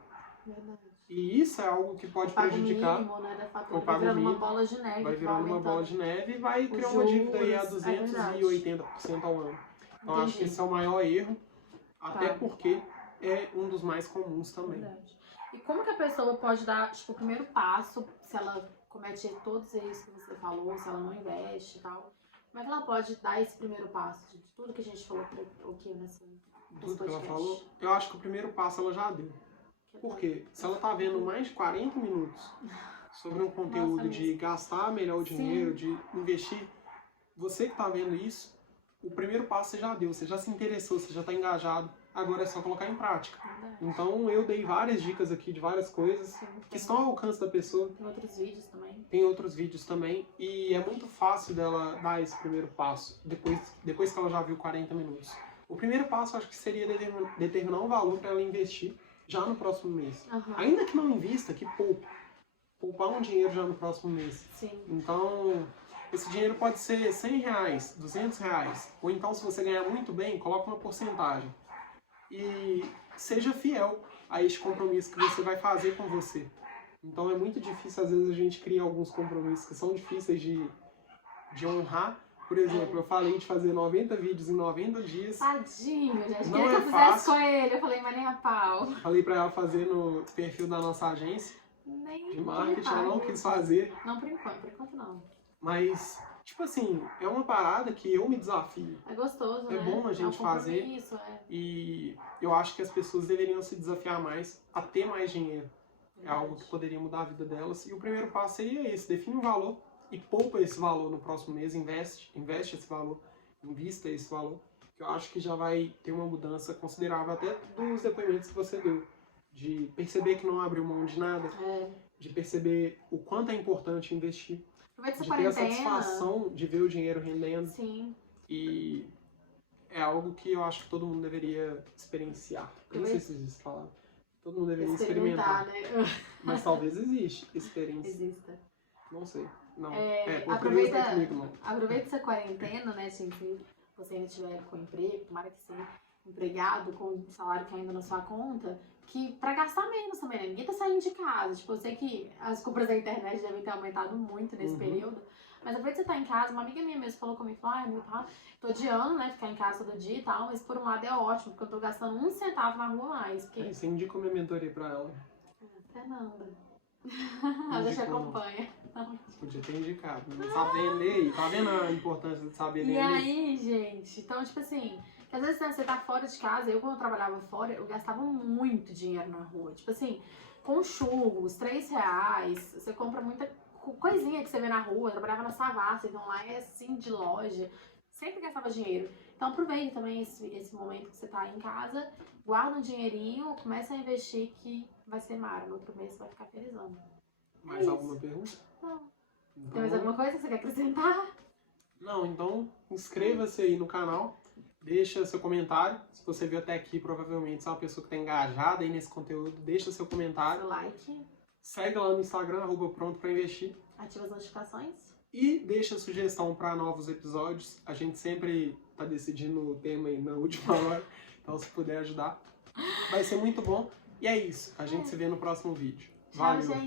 Verdade. E isso é algo que pode prejudicar. Mínimo, né, da fatura, vai virando uma bola de neve. Vai virando uma bola de neve e vai criar uma dívida aí a 280% ao ano. Então acho que esse é o maior erro, até porque é um dos mais comuns também. Verdade. E como que a pessoa pode dar, tipo, o primeiro passo, se ela comete todos esses que você falou, se ela não investe e tal, como é que ela pode dar esse primeiro passo de tudo que a gente falou aqui nesse Tudo que ela falou, eu acho que o primeiro passo ela já deu. Porque se ela tá vendo mais de 40 minutos sobre um conteúdo de gastar melhor o dinheiro, de investir, você que tá vendo isso, o primeiro passo você já deu, você já se interessou, você já tá engajado, agora é só colocar em prática. Então eu dei várias dicas aqui de várias coisas que estão ao alcance da pessoa. Tem outros vídeos também. Tem outros vídeos também, e é muito fácil dela dar esse primeiro passo, depois que ela já viu 40 minutos. O primeiro passo acho que seria determinar um valor para ela investir já no próximo mês. Ainda que não invista, que poupe. Poupar um dinheiro já no próximo mês. Sim. Então, esse dinheiro pode ser R$100, R$200. Ou então, se você ganhar muito bem, coloca uma porcentagem. E seja fiel a este compromisso que você vai fazer com você. Então, é muito difícil, às vezes, a gente cria alguns compromissos que são difíceis de honrar. Por exemplo, eu falei de fazer 90 vídeos em 90 dias. Tadinho, gente. Não queria que eu fizesse fácil. com ele. Eu falei, mas nem a pau. Falei pra ela fazer no perfil da nossa agência de marketing, ela não quis fazer. Não, por enquanto não. Mas, tipo assim, é uma parada que eu me desafio. É gostoso, né? É bom a gente fazer. E eu acho que as pessoas deveriam se desafiar mais a ter mais dinheiro. É algo que poderia mudar a vida delas. E o primeiro passo seria esse, define um valor e poupa esse valor no próximo mês, investe esse valor, invista esse valor, que eu acho que já vai ter uma mudança considerável até dos depoimentos que você deu, de perceber que não abriu mão de nada, de perceber o quanto é importante investir, de ter a satisfação de ver o dinheiro rendendo. Sim. E é algo que eu acho que todo mundo deveria experienciar. Eu não sei se existe falar. Todo mundo deveria experimentar. Né? Mas talvez existe experiência. Exista. Não sei. Não. Aproveita essa quarentena, né, gente? Se você ainda estiver com emprego, tomara que sim, empregado, com salário caindo na sua conta, que pra gastar menos também, né? Ninguém tá saindo de casa. Tipo, eu sei que as compras da internet devem ter aumentado muito nesse período, mas aproveita que você tá em casa. Uma amiga minha mesmo falou comigo, tô odiando, né, ficar em casa todo dia e tal, mas por um lado é ótimo, porque eu tô gastando 1 centavo na rua mais. Porque... Você indica uma mentoria pra ela. Fernanda. Ela já te acompanha. Podia ter indicado. Não sabe vender, tá vendo a importância de saber vender? E aí, gente, então, tipo assim, que às vezes, né, você tá fora de casa, eu quando eu trabalhava fora, eu gastava muito dinheiro na rua. Tipo assim, com churros, R$3, você compra muita coisinha que você vê na rua. Eu trabalhava na Savassi, então lá é assim, de loja. Sempre gastava dinheiro. Então aproveite também esse momento que você tá em casa, guarda um dinheirinho, começa a investir que vai ser mara. No outro mês você vai ficar felizão. Mais alguma pergunta? Não. Então, tem mais alguma coisa que você quer acrescentar? Não, então inscreva-se aí no canal, deixa seu comentário. Se você viu até aqui, provavelmente você é uma pessoa que está engajada aí nesse conteúdo, deixa seu comentário. Seu like. Segue lá no Instagram, @pronto-pra-investir. Ativa as notificações. E deixa sugestão para novos episódios. A gente sempre tá decidindo o tema aí na última hora, então se puder ajudar, vai ser muito bom. E é isso, a gente se vê no próximo vídeo. Valeu! Tchau, gente.